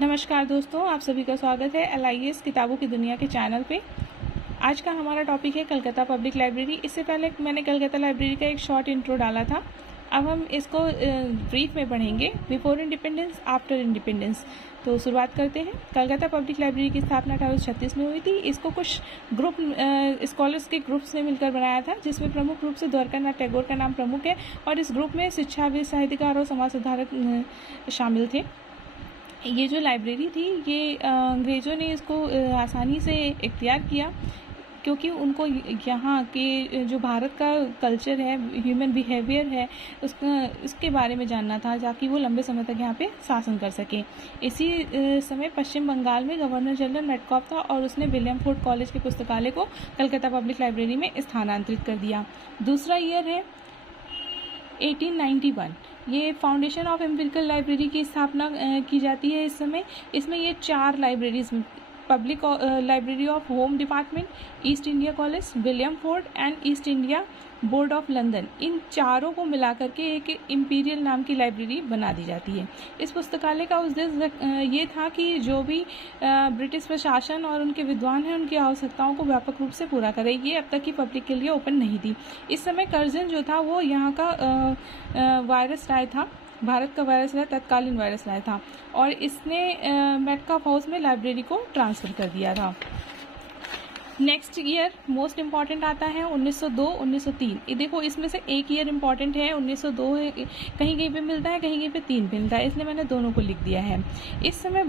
नमस्कार दोस्तों, आप सभी का स्वागत है LIS किताबों की दुनिया के चैनल पे। आज का हमारा टॉपिक है कलकत्ता पब्लिक लाइब्रेरी। इससे पहले मैंने कलकत्ता लाइब्रेरी का एक शॉर्ट इंट्रो डाला था। अब हम इसको ब्रीफ में पढ़ेंगे, बिफोर इंडिपेंडेंस, आफ्टर इंडिपेंडेंस। तो शुरुआत करते हैं। कलकत्ता पब्लिक लाइब्रेरी की स्थापना 1836 में हुई थी। इसको कुछ ग्रुप स्कॉलर्स के ग्रुप्स ने मिलकर बनाया था, जिसमें प्रमुख रूप से द्वारकानाथ टैगोर का नाम प्रमुख है, और इस ग्रुप में शिक्षाविद, साहित्यकार और समाज सुधारक शामिल थे। ये जो लाइब्रेरी थी, ये अंग्रेज़ों ने इसको आसानी से इख्तियार किया, क्योंकि उनको यहाँ के जो भारत का कल्चर है, ह्यूमन बिहेवियर है, उसके बारे में जानना था, ताकि वो लंबे समय तक यहाँ पे शासन कर सकें। इसी समय पश्चिम बंगाल में गवर्नर जनरल मेटकॉफ था, और उसने विलियम फोर्ड कॉलेज के पुस्तकालय को कलकत्ता पब्लिक लाइब्रेरी में स्थानांतरित कर दिया। दूसरा ईयर है 1891। ये फाउंडेशन ऑफ एम्पिरिकल लाइब्रेरी की स्थापना की जाती है इस समय। इसमें ये 4 libraries, public library of home department, East India College, William Ford and East India Board of London, इन चारों को मिलाकर के एक इम्पीरियल नाम की लाइब्रेरी बना दी जाती है। इस पुस्तकालय का उद्देश्य ये था कि जो भी ब्रिटिश प्रशासन और उनके विद्वान हैं, उनकी आवश्यकताओं को व्यापक रूप से पूरा करे। ये अब तक की पब्लिक के लिए ओपन नहीं थी। इस समय कर्जन जो था, वो यहाँ का वायरस राय था, भारत का वायरस राय, तत्कालीन वायरस राय था, और इसने मेटकॉफ हाउस में लाइब्रेरी को ट्रांसफ़र कर दिया था। नेक्स्ट ईयर मोस्ट इम्पॉर्टेंट आता है 1902-1903। ये देखो, इसमें से एक ईयर इम्पॉर्टेंट है 1902 है, कहीं कहीं पे मिलता है, कहीं कहीं पे 3 पे मिलता है, इसलिए मैंने दोनों को लिख दिया है। इस समय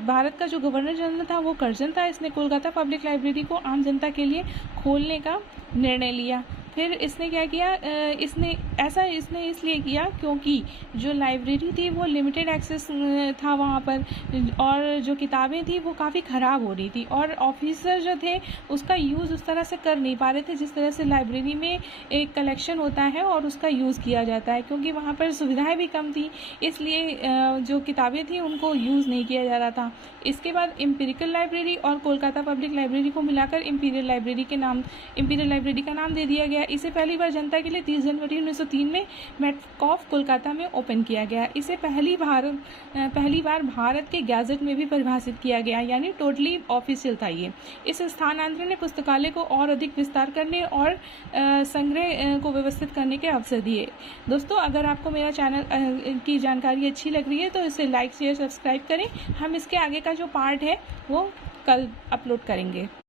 भारत का जो गवर्नर जनरल था, वो कर्जन था। इसने कोलकाता पब्लिक लाइब्रेरी को आम जनता के लिए खोलने का निर्णय लिया। फिर इसने क्या किया, इसने इसलिए किया क्योंकि जो लाइब्रेरी थी वो लिमिटेड एक्सेस था वहाँ पर, और जो किताबें थी वो काफ़ी ख़राब हो रही थी, और ऑफिसर जो थे उसका यूज़ उस तरह से कर नहीं पा रहे थे जिस तरह से लाइब्रेरी में एक कलेक्शन होता है और उसका यूज़ किया जाता है, क्योंकि वहाँ पर सुविधाएँ भी कम थी, इसलिए जो किताबें थी उनको यूज़ नहीं किया जा रहा था। इसके बाद इम्पीरिकल लाइब्रेरी और कोलकाता पब्लिक लाइब्रेरी को मिलाकर इम्पीरियल लाइब्रेरी का नाम दे दिया गया। इसे पहली बार जनता के लिए 30 जनवरी 1903 में मेटकॉफ कोलकाता में ओपन किया गया। इसे पहली बार भारत के गैजेट में भी परिभाषित किया गया, यानी टोटली ऑफिशियल था ये। इस स्थानांतरण ने पुस्तकालय को और अधिक विस्तार करने और संग्रह को व्यवस्थित करने के अवसर दिए। दोस्तों, अगर आपको मेरा चैनल की जानकारी अच्छी लग रही है तो इसे लाइक, शेयर, सब्सक्राइब करें। हम इसके आगे का जो पार्ट है वो कल अपलोड करेंगे।